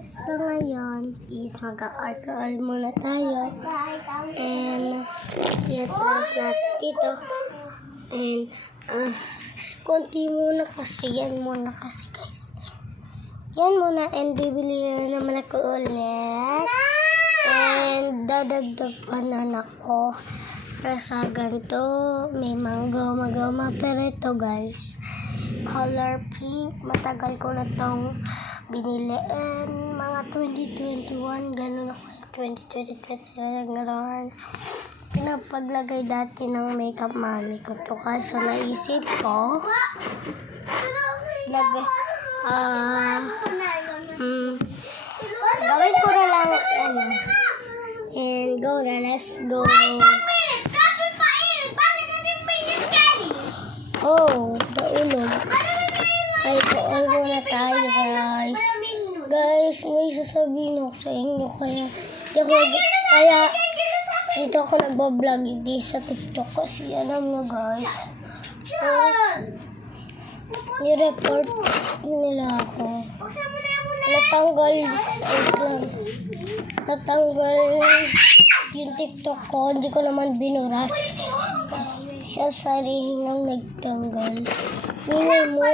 guys, so ngayon is mag-alcohol muna tayo and i-atras natin dito and konti muna kasi, yan muna kasi guys, yan muna and bibili na naman ako ulit and dadagdag pa na ako para sa ganito, may manggoma pero ito guys, color pink, matagal ko na tong binili and mga 2021 ganun ako, 2020 gano'n pinapaglagay dati ng makeup mami ko to kasi naisip ko lagay gawin ko na lang and go na, let's go. Oh, naulog. Ay, kaon muna tayo, guys. Guys, may sasabihin ako sa inyo. Kaya dito ako nagbablog, hindi sa TikTok. Kasi alam mo, guys. Ni-report nila ako. Natanggal yung TikTok ko. Hindi ko naman binura. Siya sarili lang nagtanggal. Mingay mo.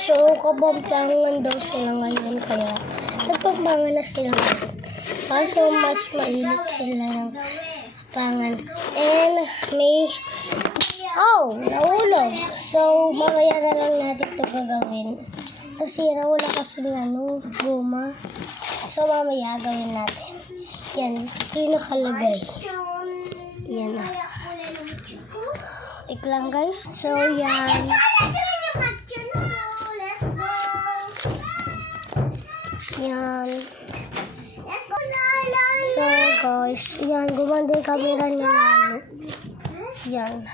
So, kabampangan daw sila ngayon. Kaya, nagpampangan na sila ngayon. Kaso, mas mahilig sila ng pangan. And, may... Oh, naulog. So, mamaya na lang natin ito gagawin. Kasi, wala kasi guma. So, mamaya gawin natin. Yan, ito yung nakalagay. Yan na. Lang guys. So, yan. Yan. So, guys. Yan, gumanda yung camera niya lalo. Yan.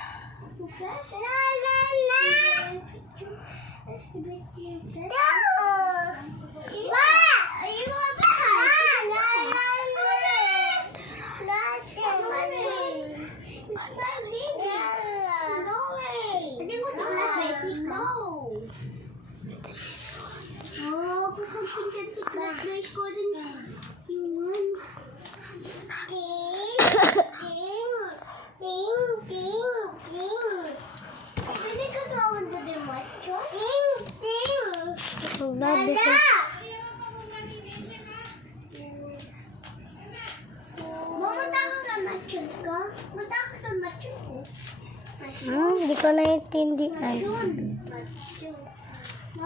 Hindi ko naiintindihan.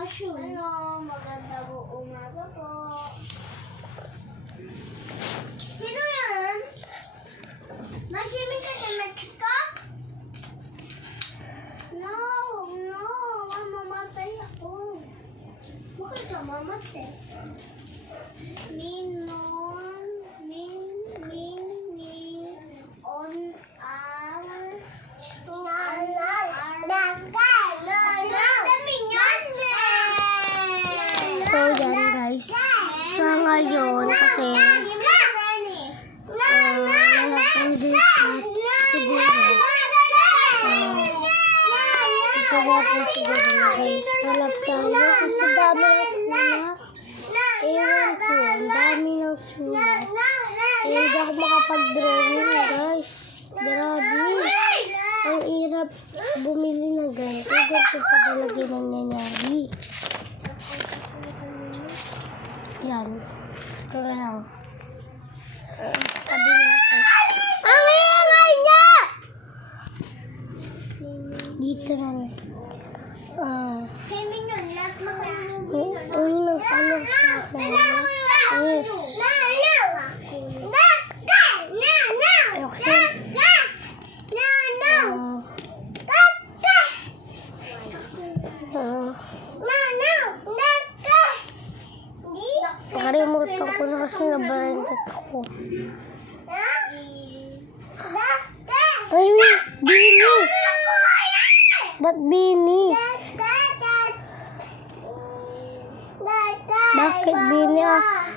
Hello, magandang umaga po. Sino yan? Masiming ka sa Mexico? No, mamamatay ako. Bakit ka mamatay? So, yan guys. So, ngayon, kasi nakapundi siguro. Ito natin siguro guys. Talap tayo kasi dami ng sulat. Ewan ko, ang dami ng sulat. Hindi ako makapag-drawing guys. Grabe. Ang hirap bumili na guys. Ganito pa talaga nangyayari. Yan. Ito lang. Tabi natin. Ang ingay niya! Dito na lang. Uy, nagtanong sa akin. Yes. Ayoko siya. Nakalimutan ko na kasi nabalantat ako. Ay, Bini! Ba't Bini? Bakit Bini?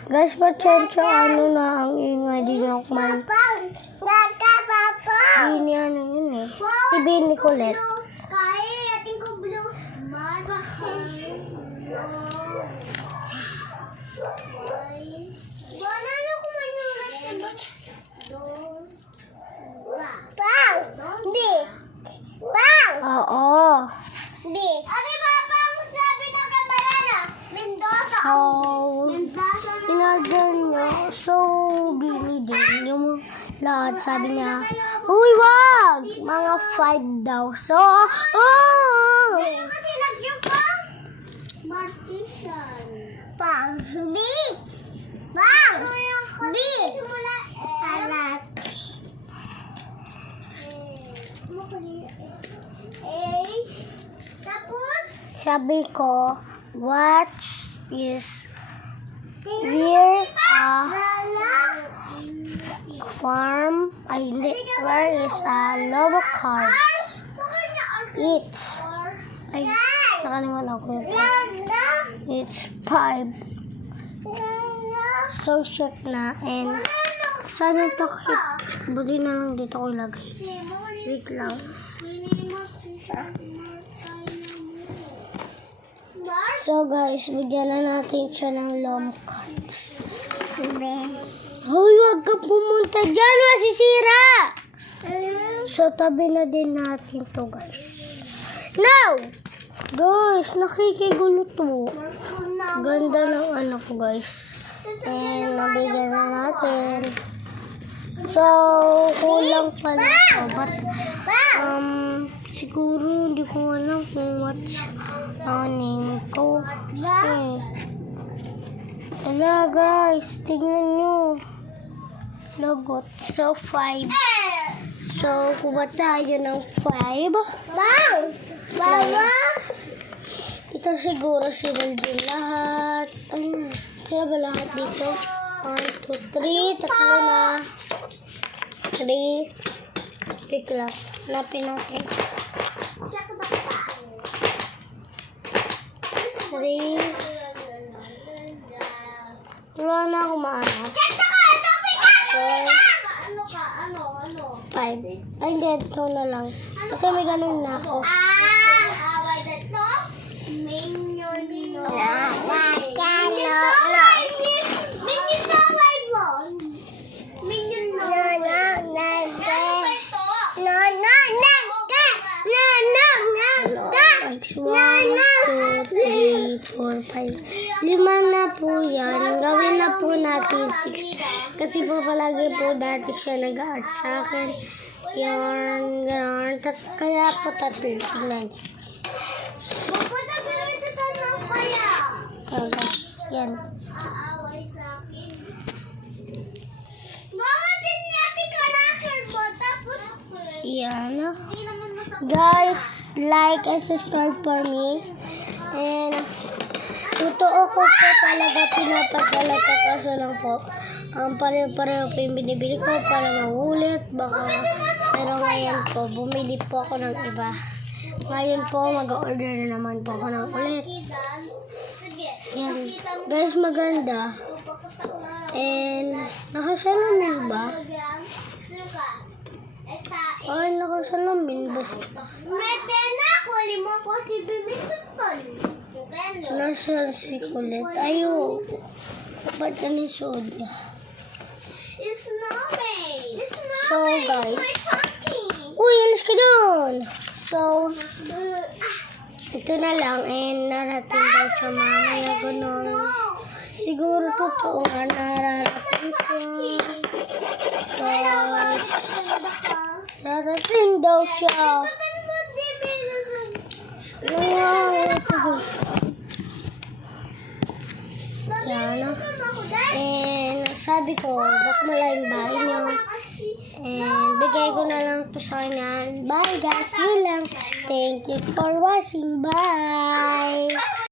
Guys, pasensya na ang ingay. Di na ako man. Bini ano yun eh. Si Bini Colette. Banana ko manulat. Bang! Big! Bang! Oo. Big! Ate, Papa, ang sabi ng banana? Mendoza. So, Mendoza na. in-order nyo. So, bili din yung lahat. Sabi niya, uy, wag! Mga 5 daw. So, oh! Kasi nagyo pa. Martisan. Bang! Big! Bang! Big! Alat. Tapos, Sabi ko, what is where a farm? Ay, hindi. Where is a lobo cards? It's. Ay, nakalimutan ako yun. It's 5. So short na. And, sana takip. Buti na lang dito ko ilagay. Wait lang. So guys, bigyan na natin siya ng long cards. Hoy, wag ka pumunta dyan. Masisira! So, tabi na din natin to guys. Now! Guys, nakikigulo to. Ganda ng ano ko guys. And nabigyan na natin. So, kulang pala ito. But, siguro hindi ko alam kung what's name ko. Wala guys, tignan nyo. Lagot. So, 5. So, kuha tayo ng 5. Bang! Baba! Ito siguro sila din lahat. Ano? Sila ba lahat dito? 1, 2, 3. Tatlo na. 3. Wait lang. Hanapin natin. 3. Wala na akong maanap. 4. 5. Ay, hindi. Ito na lang. Kasi may ganun na ako. Like, 1, 2, 3, 4, 5. 5 na po yan. Gawin na po natin 6. Kasi po palagi po dati siya nag-art sa akin. Yan, gano'n. Kaya po 3. Tignan. Oh, guys. Yan. Yan. Guys, like and subscribe for me. And totoo ko po talaga pinapadala ko kaso lang po. Pareho-pareho po yung binibili ko para maulit. Baka, pero ngayon po, bumili po ako ng iba. Ngayon po, mag-order na naman po ako ng ulit. Yan. Guys, maganda. And, nakasalamin ba? Ay, nakasalamin ba siya? Nasa si Kulit. Ayo. Ba't yan yung suod niya? So, guys. Uy, alis ka doon. So, ito na lang. And narating daw siya mamaya. Ganun. Siguro totoo nga narating siya. Guys. Narating daw siya. Yan. And sabi ko, baka malaking bahay niyo. And bigay ko na lang po sa kanya. Bye guys, yun lang. Thank you for watching. Bye!